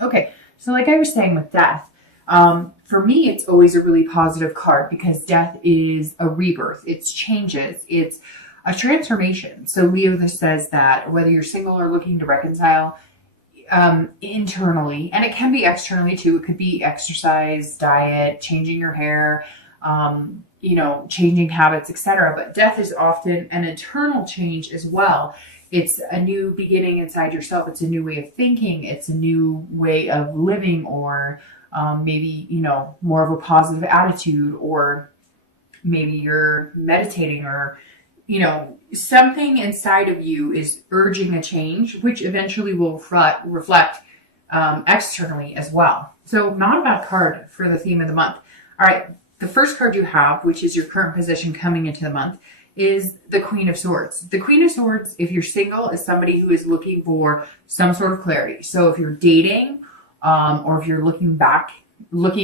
Okay, so like I was saying with death, for me, it's always a really positive card because death is a rebirth. It's changes. It's a transformation. So Leo, this says that whether you're single or looking to reconcile, internally, and it can be externally too. It could be exercise, diet, changing your hair, changing habits, etc. But death is often an internal change as well. It's a new beginning inside yourself. It's a new way of thinking. It's a new way of living, or maybe, more of a positive attitude, or maybe you're meditating, or something inside of you is urging a change, which eventually will reflect externally as well. So not a bad card for the theme of the month. All right, the first card you have, which is your current position coming into the month, is the Queen of Swords. The Queen of Swords, if you're single, is somebody who is looking for some sort of clarity. So if you're dating, or if you're looking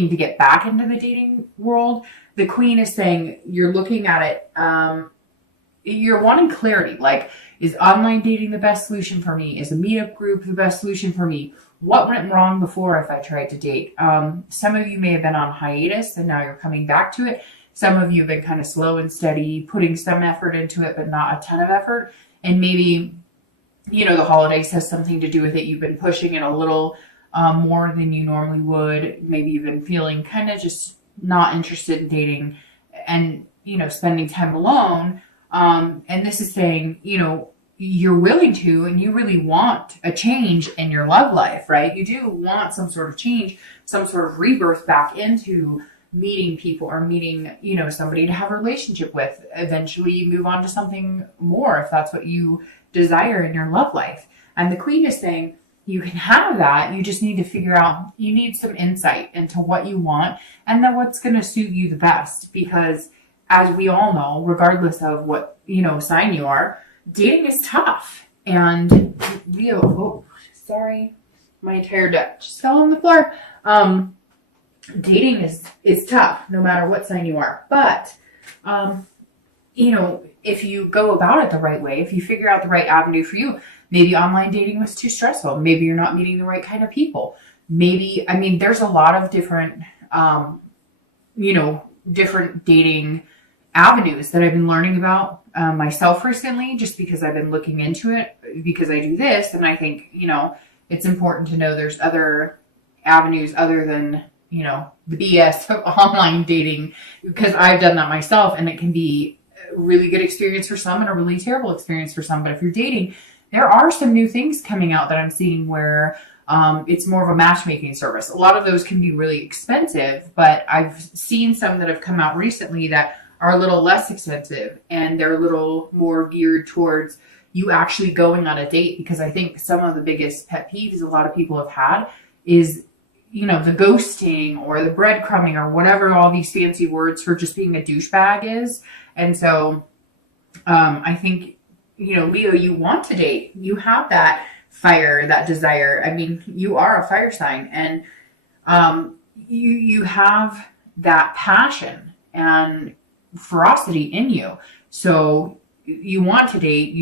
to get back into the dating world, the Queen is saying you're looking at it, you're wanting clarity. Like, is online dating the best solution for me? Is a meetup group the best solution for me? What went wrong before if I tried to date? Some of you may have been on hiatus and now you're coming back to it. Some of you have been kind of slow and steady, putting some effort into it, but not a ton of effort. And maybe, the holidays has something to do with it. You've been pushing it a little more than you normally would. Maybe you've been feeling kind of just not interested in dating and, spending time alone. And this is saying, you're willing to, and you really want a change in your love life, right? You do want some sort of change, some sort of rebirth back into meeting people, or meeting, somebody to have a relationship with. Eventually you move on to something more if that's what you desire in your love life. And the Queen is saying you can have that. You just need to figure out, you need some insight into what you want and then what's going to suit you the best. Because as we all know, regardless of what, sign you are, dating is tough. And Leo, oh, sorry, my entire deck just fell on the floor. Dating is tough, no matter what sign you are. But, if you go about it the right way, if you figure out the right avenue for you, maybe online dating was too stressful. Maybe you're not meeting the right kind of people. Maybe, there's a lot of different, different dating avenues that I've been learning about myself recently, just because I've been looking into it, because I do this. And I think, it's important to know there's other avenues other than, the BS of online dating, because I've done that myself, and it can be a really good experience for some and a really terrible experience for some. But if you're dating, there are some new things coming out that I'm seeing where it's more of a matchmaking service. A lot of those can be really expensive, but I've seen some that have come out recently that are a little less expensive, and they're a little more geared towards you actually going on a date. Because I think some of the biggest pet peeves a lot of people have had is, the ghosting or the breadcrumbing or whatever all these fancy words for just being a douchebag is. And so I think, Leo, you want to date. You have that fire, that desire. You are a fire sign, and you have that passion and ferocity in you. So you want to date,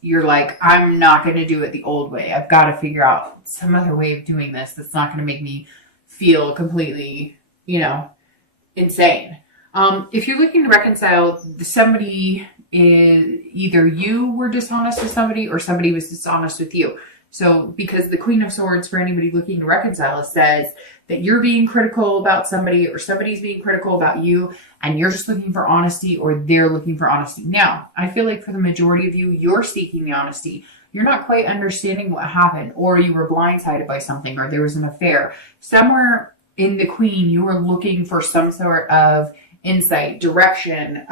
you're like, I'm not going to do it the old way. I've got to figure out some other way of doing this that's not going to make me feel completely, insane. If you're looking to reconcile, somebody is, either you were dishonest with somebody or somebody was dishonest with you. So because the Queen of Swords, for anybody looking to reconcile, says that you're being critical about somebody or somebody's being critical about you, and you're just looking for honesty, or they're looking for honesty. Now, I feel like for the majority of you, you're seeking the honesty. You're not quite understanding what happened, or you were blindsided by something, or there was an affair. Somewhere in the Queen, you were looking for some sort of insight, direction,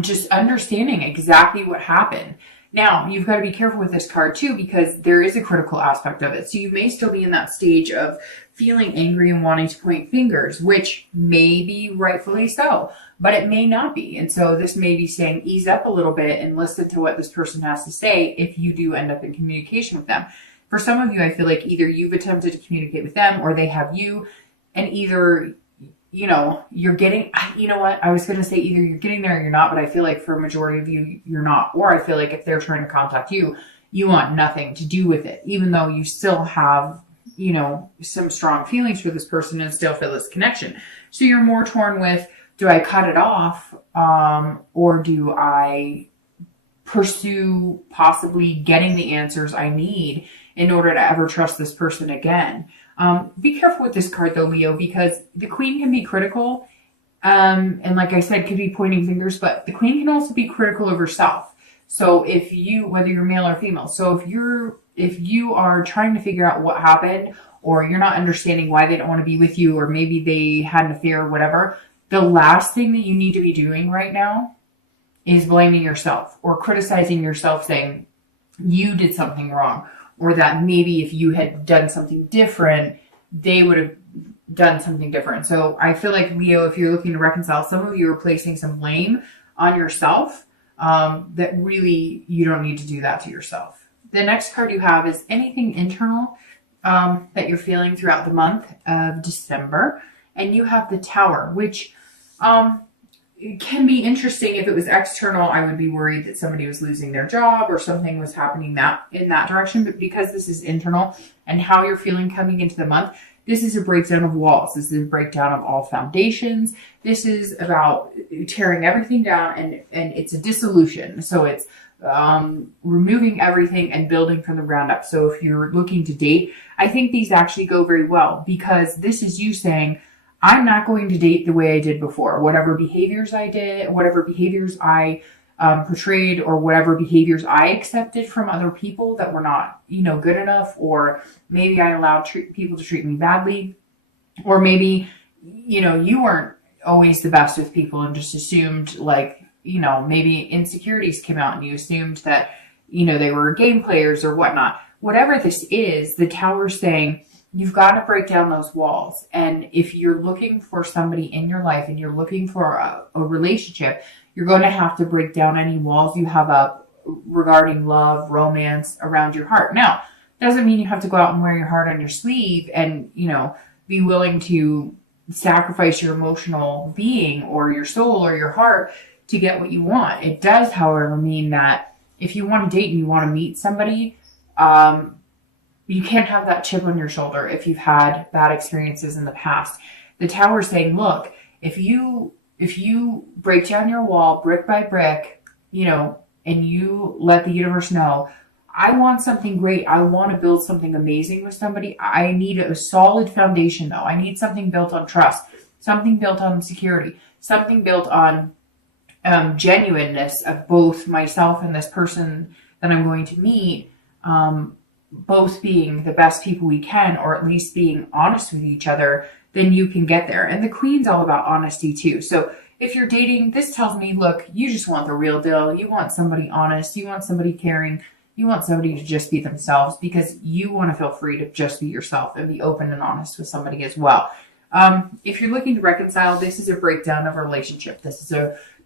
just understanding exactly what happened. Now, you've got to be careful with this card too, because there is a critical aspect of it. So you may still be in that stage of feeling angry and wanting to point fingers, which may be rightfully so, but it may not be. And so this may be saying, ease up a little bit and listen to what this person has to say if you do end up in communication with them. For some of you, I feel like either you've attempted to communicate with them or they have you, and either you're getting, I was going to say either you're getting there or you're not, but I feel like for a majority of you, you're not. Or I feel like if they're trying to contact you, you want nothing to do with it, even though you still have, some strong feelings for this person and still feel this connection. So you're more torn with, do I cut it off? Or do I pursue possibly getting the answers I need in order to ever trust this person again? Be careful with this card though, Leo, because the Queen can be critical. And like I said, could be pointing fingers, but the Queen can also be critical of herself. So if you, whether you're male or female, so if you are trying to figure out what happened, or you're not understanding why they don't want to be with you, or maybe they had an affair or whatever, the last thing that you need to be doing right now is blaming yourself or criticizing yourself, saying you did something wrong, or that maybe if you had done something different, they would have done something different. So I feel like, Leo, if you're looking to reconcile, some of you are placing some blame on yourself, that really you don't need to do that to yourself. The next card you have is anything internal that you're feeling throughout the month of December. And you have the Tower, which it can be interesting. If it was external, I would be worried that somebody was losing their job or something was happening in that direction. But because this is internal and how you're feeling coming into the month, this is a breakdown of walls. This is a breakdown of all foundations. This is about tearing everything down, and it's a dissolution. So it's removing everything and building from the ground up. So if you're looking to date, I think these actually go very well, because this is you saying, I'm not going to date the way I did before. Whatever behaviors I did, whatever behaviors I portrayed, or whatever behaviors I accepted from other people that were not, good enough, or maybe I allowed people to treat me badly, or maybe, you weren't always the best with people and just assumed, like, maybe insecurities came out and you assumed that, they were game players or whatnot. Whatever this is, the Tower's saying, you've got to break down those walls. And if you're looking for somebody in your life and you're looking for a relationship, you're going to have to break down any walls you have up regarding love, romance around your heart. Now, doesn't mean you have to go out and wear your heart on your sleeve and, be willing to sacrifice your emotional being or your soul or your heart to get what you want. It does, however, mean that if you want to date and you want to meet somebody, you can't have that chip on your shoulder if you've had bad experiences in the past. The Tower's saying, look, if you break down your wall brick by brick, and you let the universe know, I want something great. I want to build something amazing with somebody. I need a solid foundation, though. I need something built on trust, something built on security, something built on genuineness of both myself and this person that I'm going to meet, both being the best people we can, or at least being honest with each other. Then you can get there. And the Queen's all about honesty too. So if you're dating, this tells me, look, you just want the real deal. You want somebody honest. You want somebody caring. You want somebody to just be themselves, because you want to feel free to just be yourself and be open and honest with somebody as well. If you're looking to reconcile, this is a breakdown of a relationship. This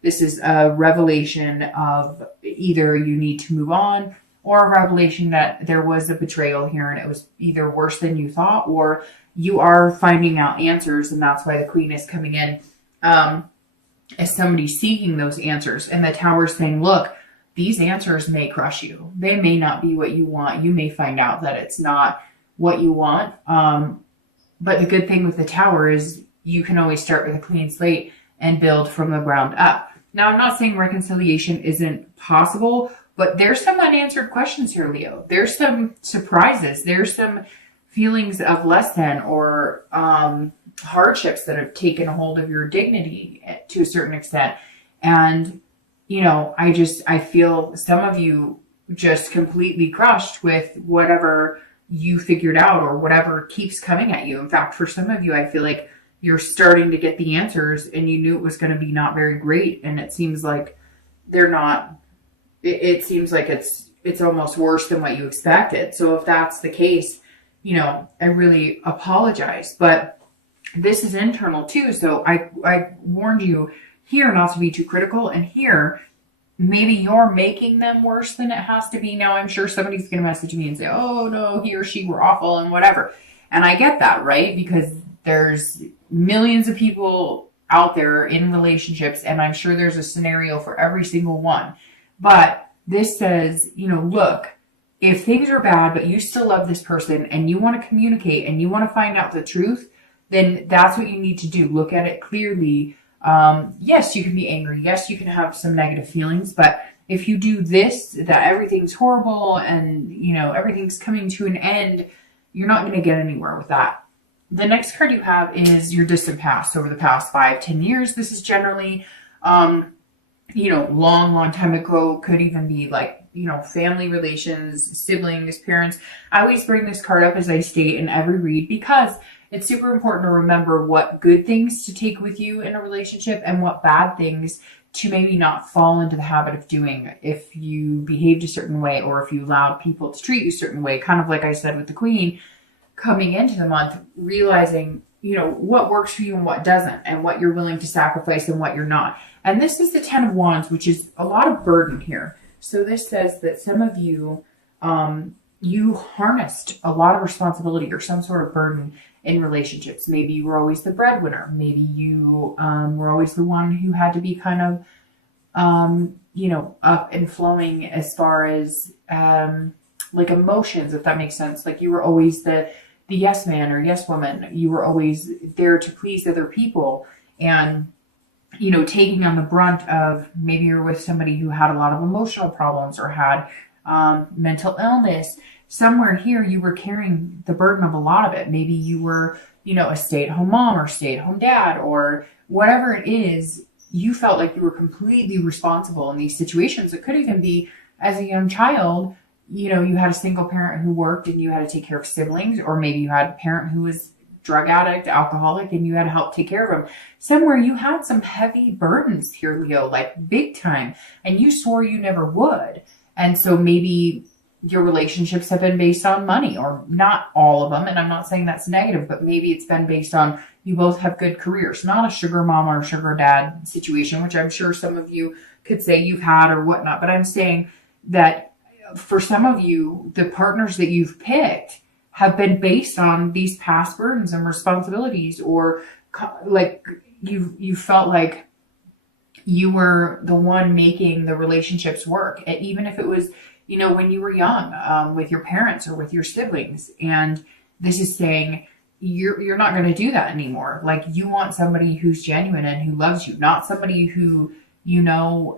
is a revelation of either you need to move on, or a revelation that there was a betrayal here and it was either worse than you thought, or you are finding out answers, and that's why the Queen is coming in as somebody seeking those answers. And the Tower's saying, look, these answers may crush you. They may not be what you want. You may find out that it's not what you want. But the good thing with the Tower is you can always start with a clean slate and build from the ground up. Now, I'm not saying reconciliation isn't possible, but there's some unanswered questions here, Leo. There's some surprises. There's some feelings of less than, or hardships that have taken a hold of your dignity to a certain extent. And, I feel some of you just completely crushed with whatever you figured out or whatever keeps coming at you. In fact, for some of you, I feel like you're starting to get the answers and you knew it was going to be not very great. And it seems like they're not. It seems like it's almost worse than what you expected. So if that's the case, I really apologize. But this is internal too. So I warned you here not to be too critical. And here, maybe you're making them worse than it has to be. Now, I'm sure somebody's going to message me and say, oh, no, he or she were awful and whatever. And I get that, right? Because there's millions of people out there in relationships, and I'm sure there's a scenario for every single one. But this says, look, if things are bad, but you still love this person and you want to communicate and you want to find out the truth, then that's what you need to do. Look at it clearly. Yes, you can be angry. Yes, you can have some negative feelings, but if you do this, that everything's horrible and, everything's coming to an end, you're not going to get anywhere with that. The next card you have is your distant past. Over the past 5-10 years, this is generally, long time ago. Could even be like, family relations, siblings, parents. I always bring this card up as I state in every read because it's super important to remember what good things to take with you in a relationship and what bad things to maybe not fall into the habit of doing if you behaved a certain way or if you allowed people to treat you a certain way. Kind of like I said with the Queen, coming into the month, realizing, what works for you and what doesn't, and what you're willing to sacrifice and what you're not. And this is the 10 of Wands, which is a lot of burden here. So this says that some of you, you harnessed a lot of responsibility or some sort of burden in relationships. Maybe you were always the breadwinner. Maybe you were always the one who had to be kind of, up and flowing as far as like emotions, if that makes sense. Like you were always the yes man or yes woman. You were always there to please other people and, taking on the brunt of maybe you're with somebody who had a lot of emotional problems or had mental illness. Somewhere here, you were carrying the burden of a lot of it. Maybe you were, a stay-at-home mom or stay-at-home dad or whatever it is. You felt like you were completely responsible in these situations. It could even be as a young child, you had a single parent who worked and you had to take care of siblings, or maybe you had a parent who was drug addict, alcoholic, and you had to help take care of them. Somewhere you had some heavy burdens here, Leo, like big time, and you swore you never would. And so maybe your relationships have been based on money, or not all of them. And I'm not saying that's negative, but maybe it's been based on you both have good careers, not a sugar mom or sugar dad situation, which I'm sure some of you could say you've had or whatnot. But I'm saying that for some of you, the partners that you've picked have been based on these past burdens and responsibilities, or like you felt like you were the one making the relationships work. And even if it was, when you were young, with your parents or with your siblings. And this is saying you're not going to do that anymore. Like you want somebody who's genuine and who loves you, not somebody who,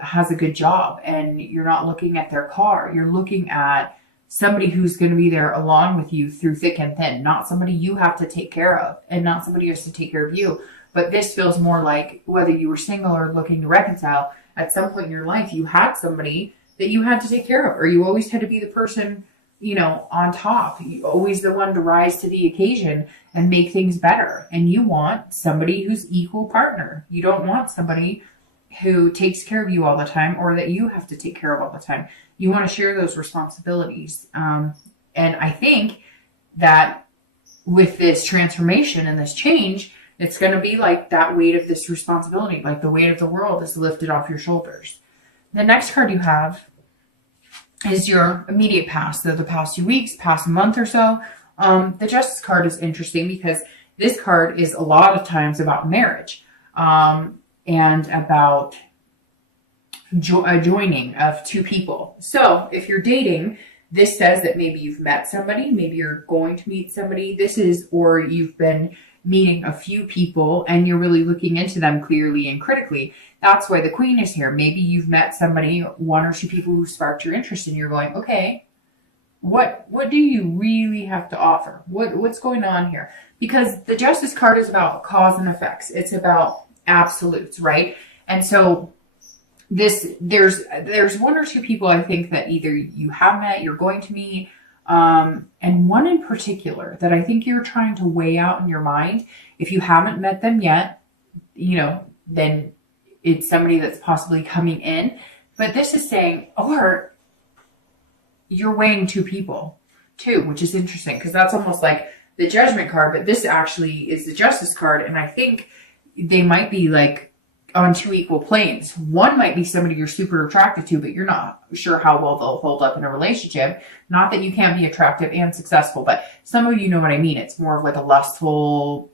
has a good job and you're not looking at their car. You're looking at somebody who's going to be there along with you through thick and thin, not somebody you have to take care of and not somebody who has to take care of you. But this feels more like whether you were single or looking to reconcile, at some point in your life, you had somebody that you had to take care of, or you always had to be the person, on top. You always the one to rise to the occasion and make things better. And you want somebody who's equal partner. You don't want somebody who takes care of you all the time or that you have to take care of all the time. You want to share those responsibilities. And I think that with this transformation and this change, it's going to be like that weight of this responsibility, like the weight of the world is lifted off your shoulders. The next card you have is your immediate past, so the past few weeks, past month or so. The Justice card is interesting because this card is a lot of times about marriage and about a joining of two people. So if you're dating, this says that maybe you've met somebody, maybe you're going to meet somebody. Or you've been meeting a few people and you're really looking into them clearly and critically. That's why the Queen is here. Maybe you've met somebody, one or two people who sparked your interest, and you're going, okay, what do you really have to offer? What's going on here? Because the Justice card is about cause and effects. It's about absolutes, right? And so there's one or two people I think that either you have met, you're going to meet, and one in particular that I think you're trying to weigh out in your mind. If you haven't met them yet, then it's somebody that's possibly coming in. But this is saying, or you're weighing two people too, which is interesting because that's almost like the Judgment card, but this actually is the Justice card. And I think they might be like on two equal planes. One might be somebody you're super attracted to, but you're not sure how well they'll hold up in a relationship. Not that you can't be attractive and successful, but some of you know what I mean. It's more of like a lustful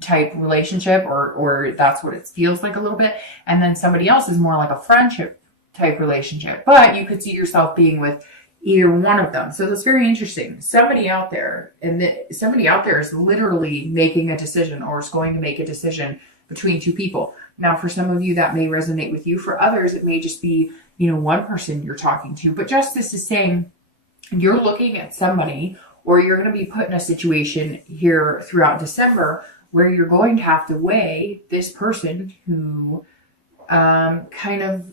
type relationship, or that's what it feels like a little bit. And then somebody else is more like a friendship type relationship. But you could see yourself being with, either one of them. So that's very interesting. Somebody out there, somebody out there is literally making a decision or is going to make a decision between two people. Now, for some of you, that may resonate with you. For others, it may just be, one person you're talking to. But justice is saying you're looking at somebody, or you're going to be put in a situation here throughout December where you're going to have to weigh this person who kind of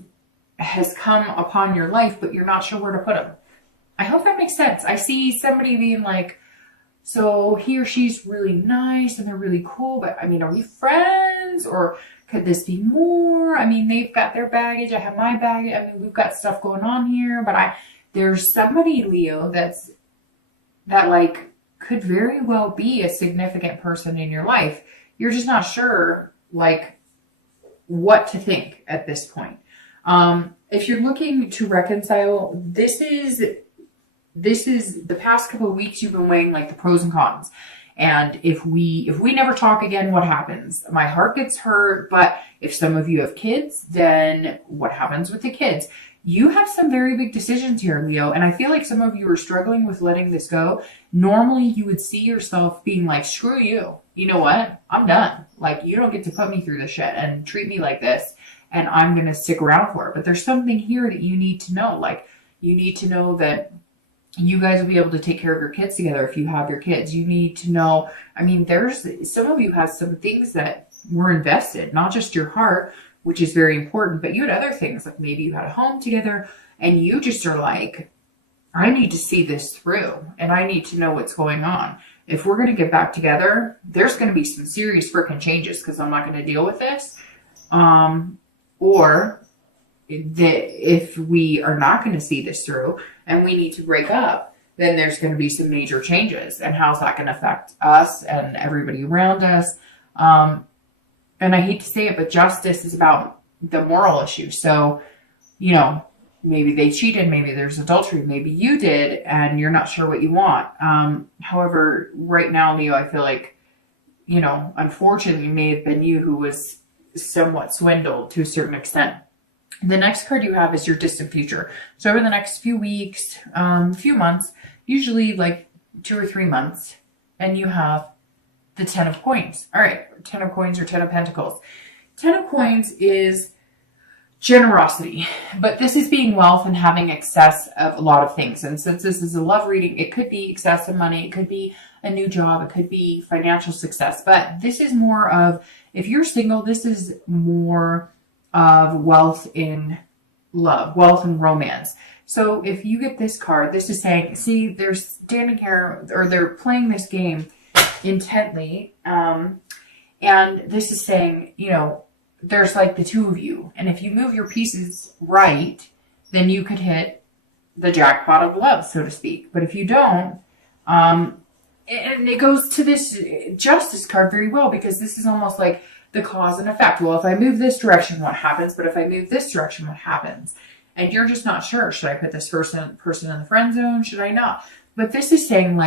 has come upon your life, but you're not sure where to put them. I hope that makes sense. I see somebody being like, so he or she's really nice and they're really cool, but are we friends, or could this be more? They've got their baggage. I have my baggage. We've got stuff going on here, but there's somebody, Leo, that could very well be a significant person in your life. You're just not sure, what to think at this point. If you're looking to reconcile, this is the past couple of weeks you've been weighing the pros and cons. And if we never talk again, what happens? My heart gets hurt, but if some of you have kids, then what happens with the kids? You have some very big decisions here, Leo, and I feel like some of you are struggling with letting this go. Normally, you would see yourself being like, screw you. You know what? I'm done. You don't get to put me through this shit and treat me like this, and I'm going to stick around for it. But there's something here that you need to know. You need to know that you guys will be able to take care of your kids together if you have your kids. You need to know, there's some of you have some things that were invested, not just your heart, which is very important, but you had other things, maybe you had a home together and you just are like, I need to see this through and I need to know what's going on. If we're going to get back together, there's going to be some serious freaking changes because I'm not going to deal with this. Or if we are not going to see this through and we need to break up, then there's going to be some major changes. And how's that going to affect us and everybody around us? And I hate to say it, but justice is about the moral issue. So, maybe they cheated, maybe there's adultery, maybe you did, and you're not sure what you want. However, right now, Leo, I feel like, unfortunately, it may have been you who was somewhat swindled to a certain extent. The next card you have is your distant future. So over the next few weeks, few months, usually 2 or 3 months, and you have the 10 of coins. All right, 10 of coins or 10 of pentacles. 10 of coins is generosity, but this is being wealth and having excess of a lot of things. And since this is a love reading, it could be excessive money, it could be a new job, it could be financial success, but this is more of, if you're single, this is more of wealth in love, wealth and romance. So if you get this card, this is saying, see, they're standing here, or they're playing this game intently, and this is saying, there's the two of you, and if you move your pieces right, then you could hit the jackpot of love, so to speak. But if you don't, and it goes to this justice card very well, because this is almost like the cause and effect. Well, if I move this direction, what happens? But if I move this direction, what happens? And you're just not sure. Should I put this person in the friend zone? Should I not? But this is saying,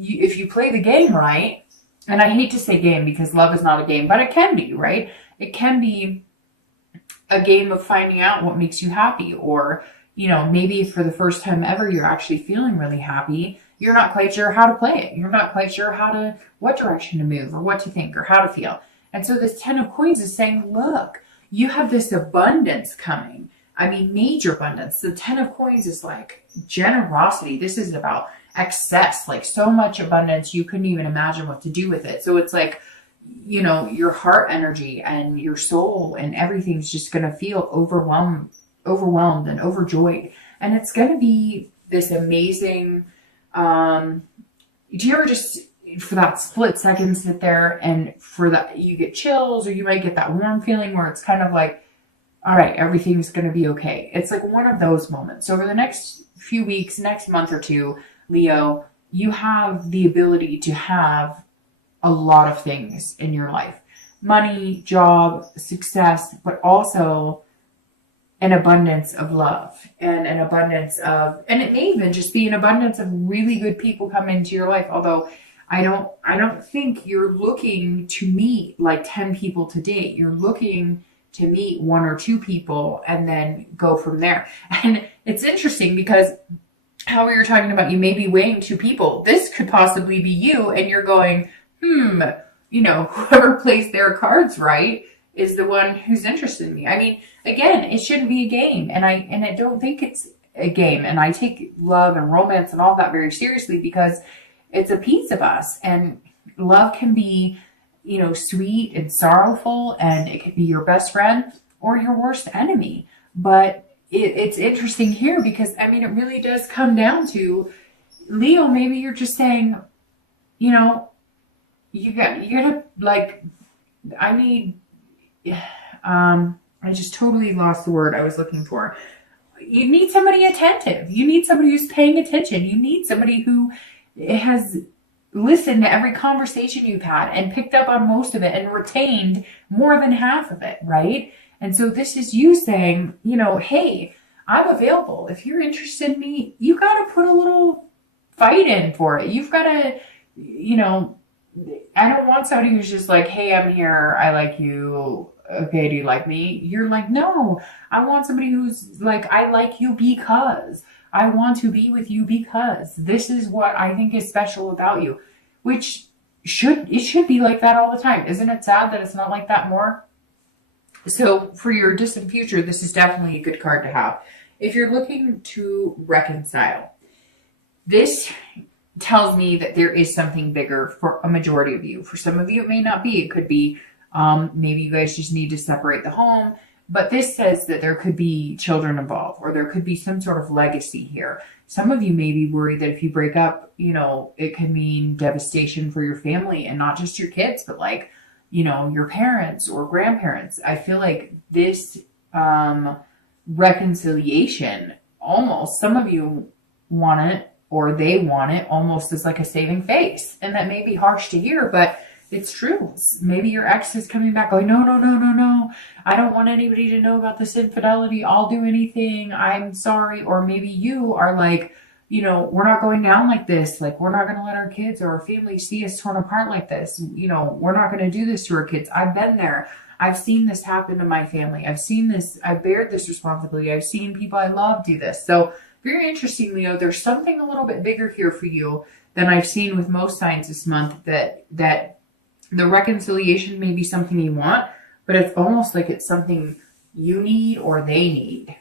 if you play the game right, and I hate to say game because love is not a game, but it can be, right? It can be a game of finding out what makes you happy, or, maybe for the first time ever, you're actually feeling really happy. You're not quite sure how to play it. You're not quite sure what direction to move or what to think or how to feel. And so this 10 of coins is saying, look, you have this abundance coming. Major abundance. The 10 of coins is generosity. This is about excess, so much abundance you couldn't even imagine what to do with it. So it's your heart energy and your soul and everything's just going to feel overwhelmed and overjoyed. And it's going to be this amazing, do you ever just, for that split second, sit there and for that, you get chills, or you might get that warm feeling where it's kind of all right, everything's going to be okay. It's one of those moments. So over the next few weeks, next month or two, Leo, you have the ability to have a lot of things in your life. Money, job, success, but also an abundance of love and an abundance of, and it may even just be an abundance of really good people come into your life. Although I don't think you're looking to meet 10 people to date. You're looking to meet 1 or 2 people and then go from there. And it's interesting because how we were talking about, you may be weighing two people. This could possibly be you, and you're going, whoever plays their cards right is the one who's interested in me. I mean, again, it shouldn't be a game, and I don't think it's a game. And I take love and romance and all that very seriously, because it's a piece of us, and love can be, sweet and sorrowful, and it can be your best friend or your worst enemy. But it's interesting here because, I mean, it really does come down to, Leo, maybe you're just saying, you gotta, like, I just totally lost the word I was looking for. You need somebody attentive. You need somebody who's paying attention. You need somebody who has listened to every conversation you've had and picked up on most of it and retained more than half of it, right? And so this is you saying, hey, I'm available. If you're interested in me, you got to put a little fight in for it. You've got to, I don't want somebody who's just like, hey, I'm here. I like you. Okay, do you like me? You're like, no, I want somebody who's like, I like you because I want to be with you because this is what I think is special about you, which should be like that all the time. Isn't it sad that it's not like that more? So for your distant future, this is definitely a good card to have. If you're looking to reconcile, this tells me that there is something bigger for a majority of you. For some of you, it may not be. It could be maybe you guys just need to separate the home. But this says that there could be children involved, or there could be some sort of legacy here. Some of you may be worried that if you break up, it could mean devastation for your family, and not just your kids, but like, your parents or grandparents. I feel like this reconciliation, almost, some of you want it, or they want it almost as like a saving face. And that may be harsh to hear, but it's true. Maybe your ex is coming back going, no. I don't want anybody to know about this infidelity. I'll do anything. I'm sorry. Or maybe you are like, we're not going down like this. Like, we're not going to let our kids or our family see us torn apart like this. We're not going to do this to our kids. I've been there. I've seen this happen to my family. I've seen this. I've bared this responsibility. I've seen people I love do this. So very interesting, Leo. There's something a little bit bigger here for you than I've seen with most signs this month, that the reconciliation may be something you want, but it's almost like it's something you need or they need.